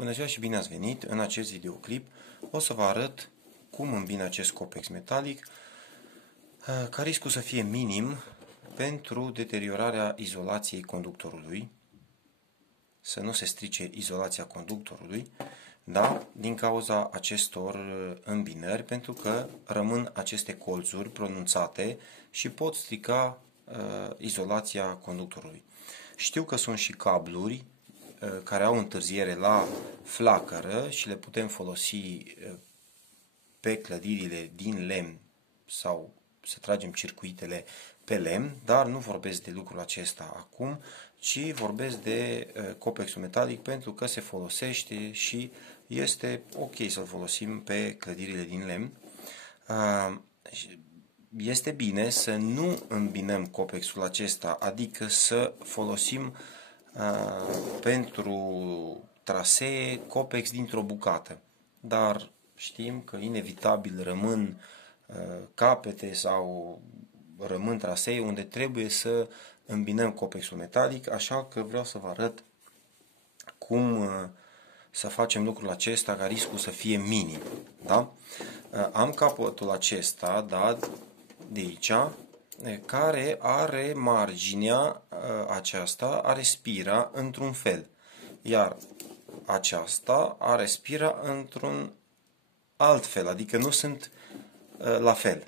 Bună ziua și bine ați venit! În acest videoclip o să vă arăt cum îmbin acest Copex metalic ca riscul să fie minim pentru deteriorarea izolației conductorului, să nu se strice izolația conductorului, da? Din cauza acestor îmbinări, pentru că rămân aceste colțuri pronunțate și pot strica izolația conductorului. Știu că sunt și cabluri care au întârziere la flacără și le putem folosi pe clădirile din lemn sau să tragem circuitele pe lemn, dar nu vorbesc de lucrul acesta acum, ci vorbesc de copexul metalic pentru că se folosește și este ok să-l folosim pe clădirile din lemn. Este bine să nu îmbinăm copexul acesta, adică să folosim pentru trasee copex dintr-o bucată, dar știm că inevitabil rămân capete sau rămân trasee unde trebuie să îmbinăm copexul metalic, așa că vreau să vă arăt cum să facem lucrul acesta ca riscul să fie minim. Da? Am capătul acesta, da, de aici, care are marginea aceasta, are spira într-un fel, iar aceasta are spira într-un alt fel, adică nu sunt la fel.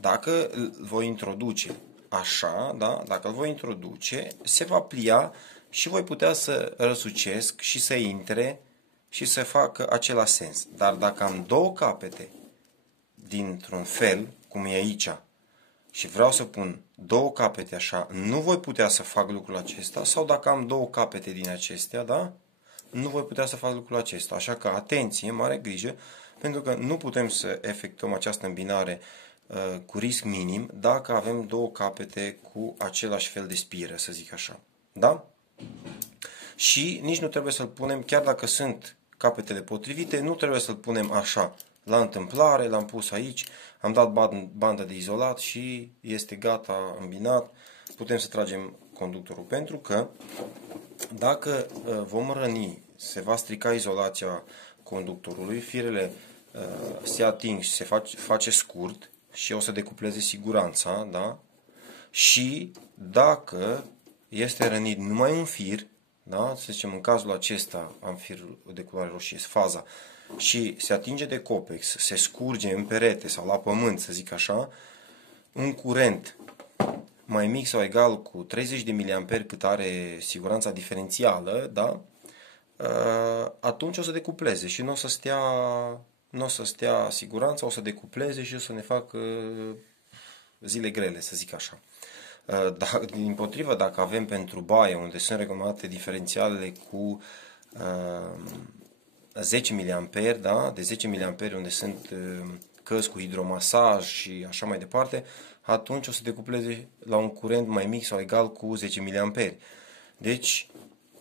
Dacă îl voi introduce așa, da? Dacă îl voi introduce, se va plia și voi putea să răsucesc și să intre și să facă același sens. Dar dacă am două capete dintr-un fel, cum e aici, și vreau să pun două capete așa, nu voi putea să fac lucrul acesta, sau dacă am două capete din acestea, da? Nu voi putea să fac lucrul acesta. Așa că atenție, mare grijă, pentru că nu putem să efectuăm această îmbinare cu risc minim dacă avem două capete cu același fel de spiră, să zic așa. Da? Și nici nu trebuie să-l punem, chiar dacă sunt capetele potrivite, nu trebuie să-l punem așa, la întâmplare, l-am pus aici, am dat bandă de izolat și este gata, îmbinat, putem să tragem conductorul, pentru că dacă vom răni, se va strica izolația conductorului, firele se ating și se face scurt și o să decupleze siguranța, da? Și dacă este rănit numai un fir, da? Să zicem în cazul acesta am firul de culoare roșie, faza, și se atinge de copex, se scurge în perete sau la pământ, să zic așa, un curent mai mic sau egal cu 30 de mA cât are siguranța diferențială, da? Atunci o să decupleze și nu o să stea siguranța, o să decupleze și o să ne facă zile grele, să zic așa. Dimpotrivă, dacă avem pentru baie, unde sunt recomandate diferențialele cu 10 mA, da? De 10 mA unde sunt căzi cu hidromasaj și așa mai departe, atunci o să decupleze la un curent mai mic sau egal cu 10 mA. Deci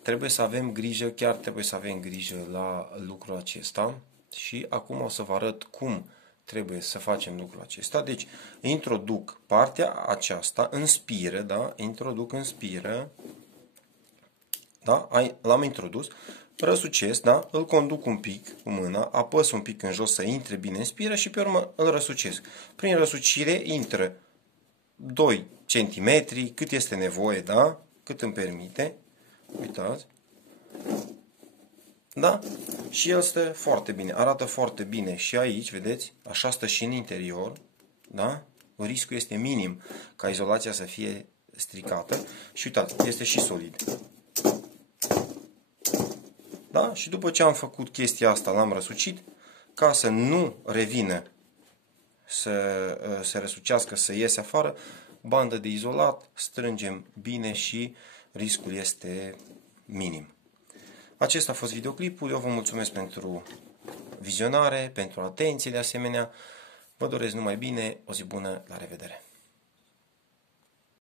trebuie să avem grijă, chiar trebuie să avem grijă la lucrul acesta și acum o să vă arăt cum trebuie să facem lucrul acesta. Deci introduc partea aceasta în spiră, da? Introduc în spiră, da? L-am introdus, răsucesc, da? Îl conduc un pic cu mâna, apăs un pic în jos să intre bine în spiră și pe urmă îl răsucesc. Prin răsucire intră 2 cm, cât este nevoie, da? Cât îmi permite. Uitați. Da? Și el stă foarte bine, arată foarte bine și aici, vedeți? Așa stă și în interior, da? Riscul este minim ca izolația să fie stricată și uitați, este și solid. Da? Și după ce am făcut chestia asta, l-am răsucit, ca să nu revină să se răsucească, să iese afară, bandă de izolat, strângem bine și riscul este minim. Acesta a fost videoclipul, eu vă mulțumesc pentru vizionare, pentru atenție de asemenea, vă doresc numai bine, o zi bună, la revedere!